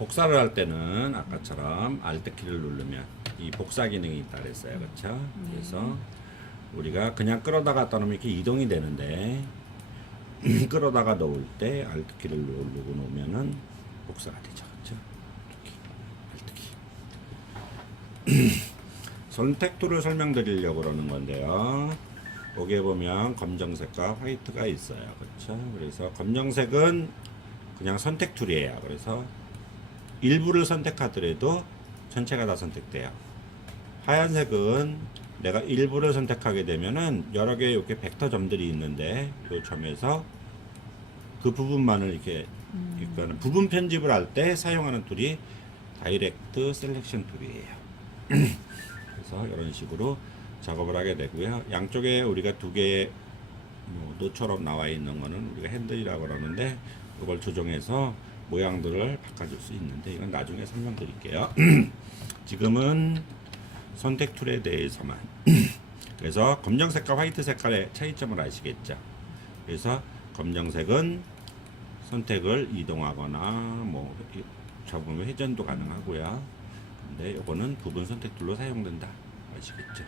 복사를 할 때는 아까처럼 Alt 키를 누르면 이 복사 기능이 있다 그랬어요. 그렇죠? 그래서 우리가 그냥 끌어다가 놓으면 이렇게 이동이 되는데 끌어다가 놓을 때 Alt 키를 누르고 놓으면은 복사가 되죠. 그렇죠? 이렇게 Alt 키. 선택 툴을 설명드리려고 그러는 건데요. 여기에 보면 검정색과 화이트가 있어요. 그렇죠? 그래서 검정색은 그냥 선택 툴이에요. 그래서 일부를 선택하더라도 전체가 다 선택돼요. 하얀색은 내가 일부를 선택하게 되면은 여러 개의 이렇게 벡터 점들이 있는데 이 점에서 그 부분만을 이렇게 그러니까 부분 편집을 할 때 사용하는 툴이 다이렉트 셀렉션 툴이에요. 그래서 이런 식으로 작업을 하게 되고요. 양쪽에 우리가 두 개의 노처럼 나와 있는 거는 우리가 핸들이라고 그러는데 이걸 조정해서 모양들을 바꿔줄 수 있는데 이건 나중에 설명드릴게요. 지금은 선택 툴에 대해서만. 그래서 검정색과 화이트 색깔의 차이점을 아시겠죠? 그래서 검정색은 선택을 이동하거나 뭐 접으면 회전도 가능하고요. 근데 이거는 부분 선택 툴로 사용된다. 아시겠죠?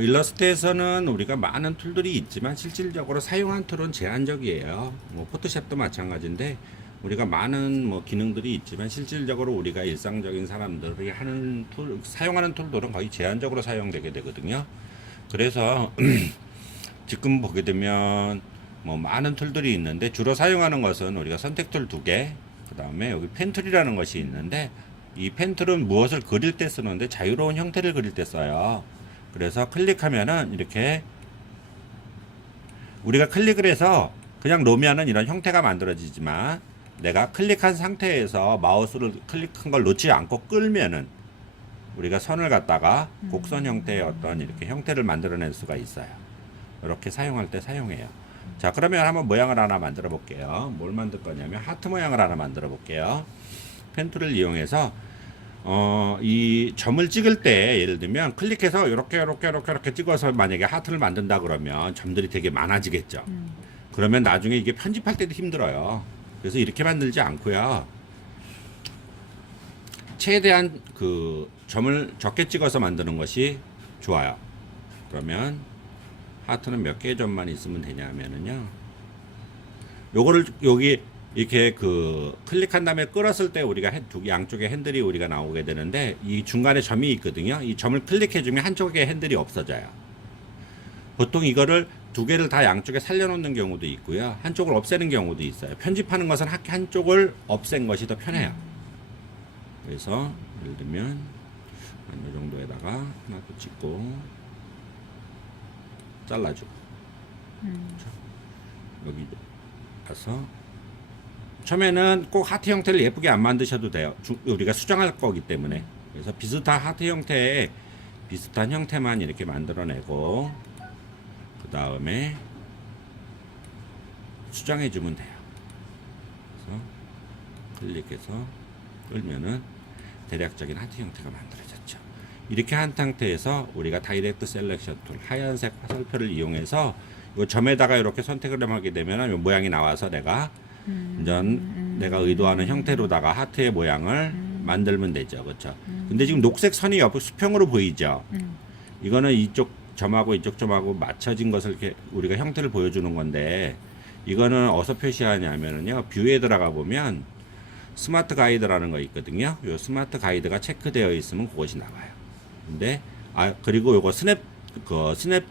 일러스트에서는 우리가 많은 툴들이 있지만 실질적으로 사용한 툴은 제한적이에요. 뭐 포토샵도 마찬가지인데 우리가 많은 뭐 기능들이 있지만 실질적으로 우리가 일상적인 사람들이 하는 툴, 사용하는 툴들은 거의 제한적으로 사용되게 되거든요. 그래서 지금 보게 되면 뭐 많은 툴들이 있는데 주로 사용하는 것은 우리가 선택 툴 2개, 그 다음에 여기 펜 툴이라는 것이 있는데 이 펜 툴은 무엇을 그릴 때 쓰는데 자유로운 형태를 그릴 때 써요. 그래서 클릭하면은 이렇게 우리가 클릭을 해서 그냥 놓으면은 이런 형태가 만들어지지만 내가 클릭한 상태에서 마우스를 클릭한 걸 놓지 않고 끌면은 우리가 선을 갖다가 곡선 형태의 어떤 이렇게 형태를 만들어낼 수가 있어요. 이렇게 사용할 때 사용해요. 자, 그러면 한번 모양을 하나 만들어 볼게요. 뭘 만들 거냐면 하트 모양을 하나 만들어 볼게요. 펜 툴을 이용해서 이 점을 찍을 때 예를 들면 클릭해서 이렇게 찍어서 만약에 하트를 만든다 그러면 점들이 되게 많아지겠죠. 그러면 나중에 이게 편집할 때도 힘들어요. 그래서 이렇게 만들지 않고요. 최대한 그 점을 적게 찍어서 만드는 것이 좋아요. 그러면 하트는 몇 개의 점만 있으면 되냐면은요. 요거를 여기 이렇게 그 클릭한 다음에 끌었을 때 우리가 양쪽에 핸들이 우리가 나오게 되는데 이 중간에 점이 있거든요. 이 점을 클릭해 주면 한쪽에 핸들이 없어져요. 보통 이거를 2개를 다 양쪽에 살려놓는 경우도 있고요. 한쪽을 없애는 경우도 있어요. 편집하는 것은 한쪽을 없앤 것이 더 편해요. 그래서 예를 들면 한 이 정도에다가 하나 더 찍고 잘라주고 여기 가서 처음에는 꼭 하트 형태를 예쁘게 안 만드셔도 돼요. 우리가 수정할 거기 때문에. 그래서 비슷한 하트 형태에 비슷한 형태만 이렇게 만들어내고 그 다음에 수정해 주면 돼요. 그래서 클릭해서 끌면은 대략적인 하트 형태가 만들어졌죠. 이렇게 한 상태에서 우리가 다이렉트 셀렉션 툴 하얀색 화살표를 이용해서 이 점에다가 이렇게 선택을 하게 되면 이 모양이 나와서 내가 내가 의도하는 형태로다가 하트의 모양을 만들면 되죠. 그렇죠? 근데 지금 녹색 선이 옆에 수평으로 보이죠? 이거는 이쪽 점하고 이쪽 점하고 맞춰진 것을 이렇게 우리가 형태를 보여주는 건데 이거는 어디서 표시하냐면은요. 뷰에 들어가 보면 스마트 가이드라는 거 있거든요. 요 스마트 가이드가 체크되어 있으면 그것이 나와요. 근데 그리고 요거 스냅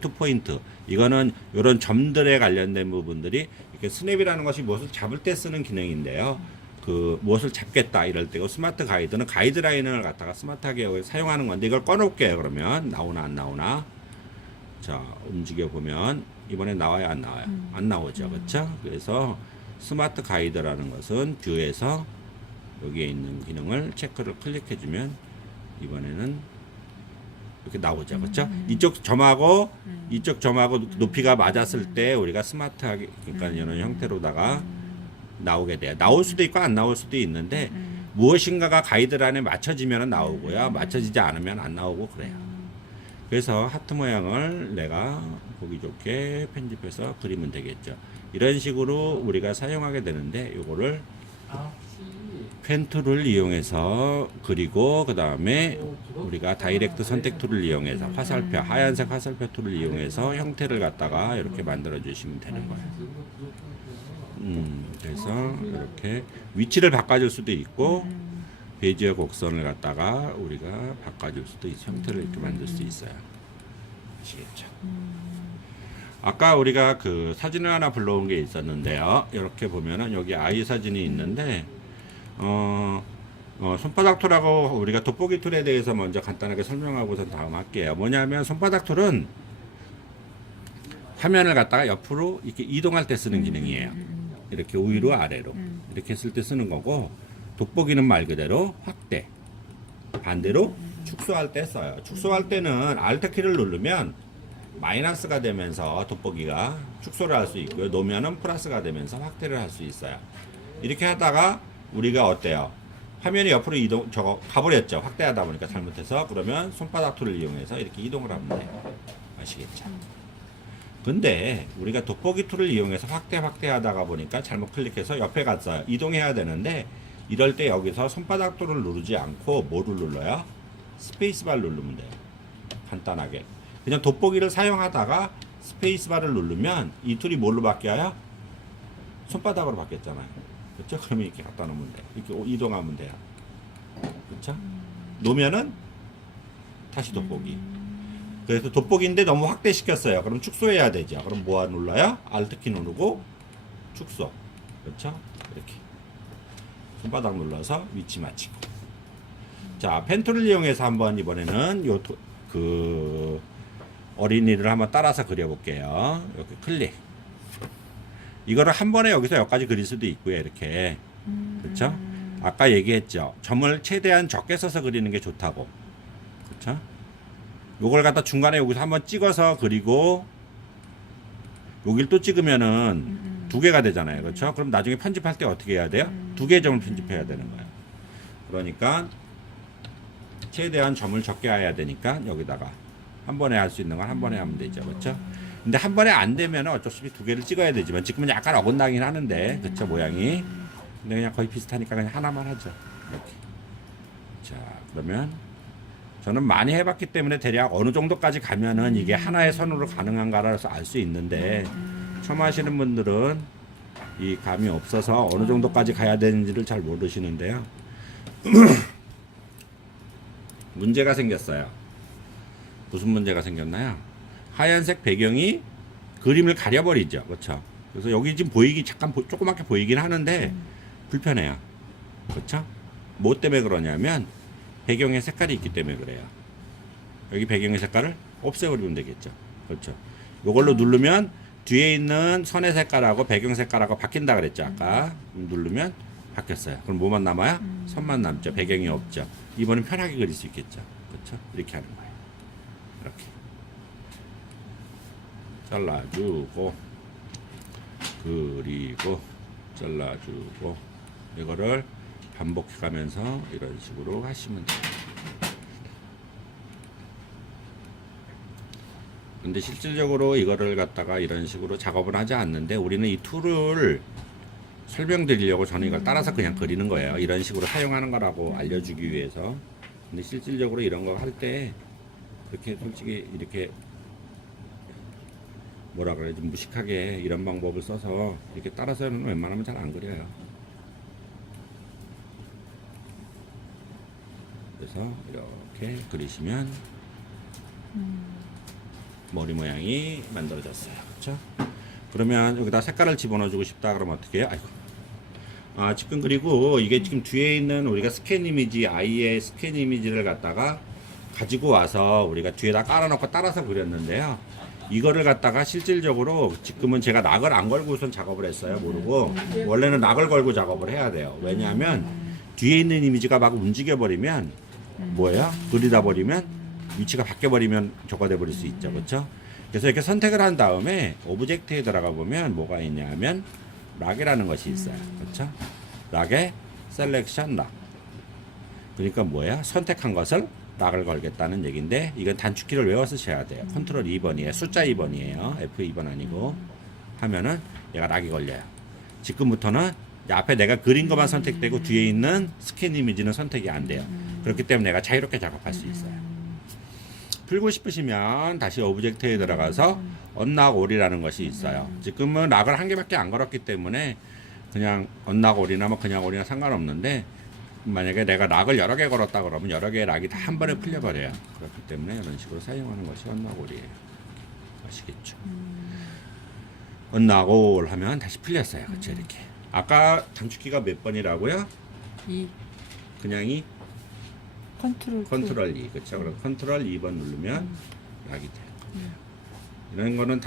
투 포인트 이거는 요런 점들에 관련된 부분들이 이렇게 스냅이라는 것이 무엇을 잡을 때 쓰는 기능인데요. 그 무엇을 잡겠다 이럴 때 스마트 가이드는 가이드라인을 갖다가 스마트하게 사용하는 건데 이걸 꺼놓을게요. 그러면 나오나 안 나오나? 자, 움직여 보면 이번에 나와요, 안 나와요? 안 나오죠. 그렇죠? 그래서 스마트 가이드라는 것은 뷰에서 여기에 있는 기능을 체크를 클릭해 주면 이번에는 이렇게 나오죠. 그렇죠? 이쪽 점하고 이쪽 점하고 높이가 맞았을 때 우리가 스마트하게 그러니까 이런 형태로다가 나오게 돼요. 나올 수도 있고 안 나올 수도 있는데 무엇인가가 가이드란에 맞춰지면 나오고요. 맞춰지지 않으면 안 나오고 그래요. 그래서 하트 모양을 내가 보기 좋게 편집해서 그리면 되겠죠. 이런 식으로 우리가 사용하게 되는데 요거를 펜 툴을 이용해서 그리고 그 다음에 우리가 다이렉트 선택 툴을 이용해서 화살표 하얀색 화살표 툴을 이용해서 형태를 갖다가 이렇게 만들어 주시면 되는 거예요. 그래서 이렇게 위치를 바꿔줄 수도 있고 베지어 곡선을 갖다가 우리가 바꿔줄 수도 있어. 형태를 이렇게 만들 수 있어요. 아시겠죠? 아까 우리가 그 사진을 하나 불러온 게 있었는데요. 이렇게 보면은 여기 아이 사진이 있는데 손바닥 툴하고 우리가 돋보기 툴에 대해서 먼저 간단하게 설명하고서 다음 할게요. 뭐냐면 손바닥 툴은 화면을 갖다가 옆으로 이렇게 이동할 때 쓰는 기능이에요. 이렇게 위로 아래로 이렇게 했을 때 쓰는 거고, 돋보기는 말 그대로 확대, 반대로 축소할 때 써요. 축소할 때는 Alt 키를 누르면 마이너스가 되면서 돋보기가 축소를 할 수 있고요. 놓으면은 플러스가 되면서 확대를 할 수 있어요. 이렇게 하다가 우리가 어때요? 화면이 옆으로 이동, 저거 가버렸죠. 확대하다 보니까 잘못해서. 그러면 손바닥 툴을 이용해서 이렇게 이동을 하면 돼요. 아시겠죠? 근데 우리가 돋보기 툴을 이용해서 확대하다가 보니까 잘못 클릭해서 옆에 갔어요. 이동해야 되는데 이럴 때 여기서 손바닥 툴을 누르지 않고 뭐를 눌러요? 스페이스바를 누르면 돼요. 간단하게. 그냥 돋보기를 사용하다가 스페이스바를 누르면 이 툴이 뭘로 바뀌어요? 손바닥으로 바뀌었잖아요. 그렇죠? 그러면 이렇게 갖다 놓으면 돼요. 이렇게 이동하면 돼요. 그렇죠? 놓으면은 다시 돋보기. 그래서 돋보기인데 너무 확대시켰어요. 그럼 축소해야 되죠. 그럼 뭐 눌러요? Alt 키 누르고 축소. 그렇죠? 이렇게 손바닥 눌러서 위치 맞추고. 자, 펜 툴을 이용해서 한번 이번에는 그 어린이를 한번 따라서 그려볼게요. 이렇게 클릭. 이거를 한 번에 여기서 여기까지 그릴 수도 있고요. 이렇게. 그렇죠? 아까 얘기했죠. 점을 최대한 적게 써서 그리는 게 좋다고. 그렇죠? 요걸 갖다 중간에 여기서 한번 찍어서 그리고 여길 또 찍으면은 두 개가 되잖아요. 그렇죠? 그럼 나중에 편집할 때 어떻게 해야 돼요? 두 개의 점을 편집해야 되는 거예요. 그러니까 최대한 점을 적게 해야 되니까 여기다가 한 번에 할 수 있는 건 한 번에 하면 되죠. 그렇죠? 근데 한 번에 안 되면 어쩔 수 없이 두 개를 찍어야 되지만 지금은 약간 어긋나긴 하는데, 그쵸, 모양이. 근데 그냥 거의 비슷하니까 그냥 하나만 하죠. 이렇게. 자, 그러면 저는 많이 해봤기 때문에 대략 어느 정도까지 가면은 이게 하나의 선으로 가능한가라서 알 수 있는데, 처음 하시는 분들은 이 감이 없어서 어느 정도까지 가야 되는지를 잘 모르시는데요. 문제가 생겼어요. 무슨 문제가 생겼나요? 하얀색 배경이 그림을 가려버리죠. 그렇죠? 그래서 여기 지금 보이기 잠깐 조그맣게 보이긴 하는데 불편해요. 그렇죠? 뭐 때문에 그러냐면 배경의 색깔이 있기 때문에 그래요. 여기 배경의 색깔을 없애버리면 되겠죠. 그렇죠? 이걸로 누르면 뒤에 있는 선의 색깔하고 배경 색깔하고 바뀐다 그랬죠. 아까 누르면 바뀌었어요. 그럼 뭐만 남아요? 선만 남죠. 배경이 없죠. 이번엔 편하게 그릴 수 있겠죠. 그렇죠? 이렇게 하는 거예요. 이렇게 잘라주고 그리고 잘라주고 이거를 반복해 가면서 이런 식으로 하시면 돼요. 근데 실질적으로 이거를 갖다가 이런 식으로 작업을 하지 않는데 우리는 이 툴을 설명드리려고 저는 이걸 따라서 그냥 그리는 거예요. 이런 식으로 사용하는 거라고 알려주기 위해서. 근데 실질적으로 이런 거 할 때 그렇게 솔직히 이렇게 뭐라 그래, 좀 무식하게 이런 방법을 써서 이렇게 따라서는 웬만하면 잘 안 그려요. 그래서 이렇게 그리시면 머리 모양이 만들어졌어요. 그렇죠? 그러면 여기다 색깔을 집어넣어주고 싶다 그러면 어떻게 해요? 아이고. 지금 그리고 이게 지금 뒤에 있는 우리가 스캔 이미지, 아이의 스캔 이미지를 갖다가 가지고 와서 우리가 뒤에다 깔아놓고 따라서 그렸는데요. 이거를 갖다가 실질적으로 지금은 제가 락을 안 걸고 우선 작업을 했어요. 모르고. 원래는 락을 걸고 작업을 해야 돼요. 왜냐하면 뒤에 있는 이미지가 막 움직여버리면 뭐예요? 그리다 버리면 위치가 바뀌어버리면 저거 돼버릴 수 있죠. 그렇죠? 그래서 이렇게 선택을 한 다음에 오브젝트에 들어가 보면 뭐가 있냐면 락이라는 것이 있어요. 그렇죠? 락의 셀렉션 락. 그러니까 뭐야? 선택한 것을 락을 걸겠다는 얘기인데 이건 단축키를 외워 쓰셔야 돼요. 컨트롤 2번이에요. 숫자 2번이에요. F2번 아니고 하면은 얘가 락이 걸려요. 지금부터는 앞에 내가 그린 것만 선택되고 뒤에 있는 스캔 이미지는 선택이 안 돼요. 그렇기 때문에 내가 자유롭게 작업할 수 있어요. 풀고 싶으시면 다시 오브젝트에 들어가서 언락 올이라는 것이 있어요. 지금은 락을 한 개밖에 안 걸었기 때문에 그냥 언락 올이나 뭐 그냥 올이나 상관없는데 만약에 내가 락을 여러 개 걸었다 그러면 여러 개의 락이 다 한 번에 풀려버려요. 그렇기 때문에 이런 식으로 사용하는 것이 언락 올이에요. 아시겠죠? 언락 올 하면 다시 풀렸어요. 그렇죠? 이렇게. 아까 단축키가 몇 번이라고요? 2 그냥 이 컨트롤 2 그렇죠. 그럼 컨트롤 2번 누르면 락이 돼요. 이런 거는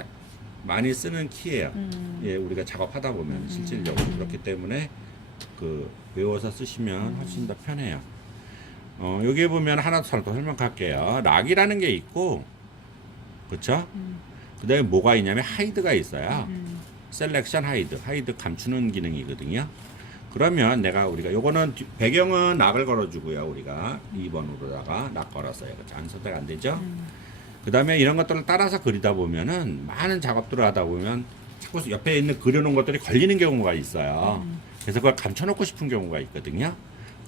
많이 쓰는 키예요. 예, 우리가 작업하다 보면 실질적으로 그렇기 때문에 그 외워서 쓰시면 훨씬 더 편해요. 여기에 보면 하나 더 설명할게요. 락이라는 게 있고, 그렇죠? 그다음에 뭐가 있냐면 하이드가 있어요. 셀렉션 하이드 감추는 기능이거든요. 그러면 우리가 요거는 배경은 락을 걸어주고요. 우리가 2번으로다가 락 걸었어요. 그렇죠? 안 선택 안 되죠? 그 다음에 이런 것들을 따라서 그리다 보면은 많은 작업들을 하다 보면 자꾸 옆에 있는 그려놓은 것들이 걸리는 경우가 있어요. 그래서 그걸 감춰놓고 싶은 경우가 있거든요.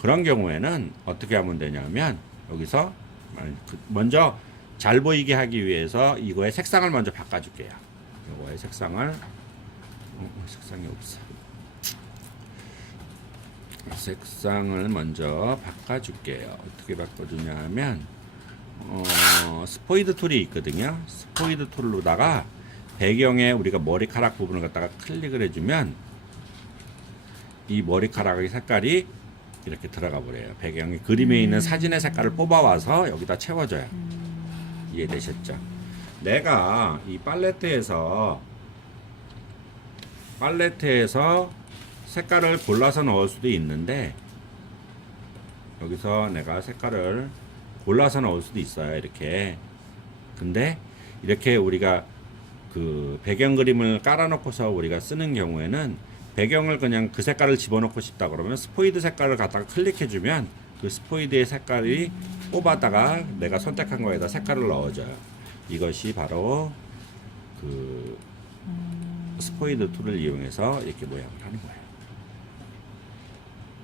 그런 경우에는 어떻게 하면 되냐면 여기서 먼저 잘 보이게 하기 위해서 이거의 색상을 먼저 바꿔줄게요. 이거의 색상을 색상이 없어. 색상을 먼저 바꿔줄게요. 어떻게 바꿔주냐 하면 스포이드 툴이 있거든요. 스포이드 툴로다가 배경에 우리가 머리카락 부분을 갖다가 클릭을 해주면 이 머리카락의 색깔이 이렇게 들어가 버려요. 배경이 그림에 있는 사진의 색깔을 뽑아와서 여기다 채워줘요. 이해되셨죠? 내가 이 팔레트에서 색깔을 골라서 넣을 수도 있는데 여기서 내가 색깔을 골라서 넣을 수도 있어요. 이렇게. 근데 이렇게 우리가 그 배경 그림을 깔아놓고서 우리가 쓰는 경우에는 배경을 그냥 그 색깔을 집어넣고 싶다 그러면 스포이드 색깔을 갖다가 클릭해주면 그 스포이드의 색깔이 뽑아다가 내가 선택한 거에다 색깔을 넣어줘요. 이것이 바로 그 스포이드 툴을 이용해서 이렇게 모양을 하는 거예요.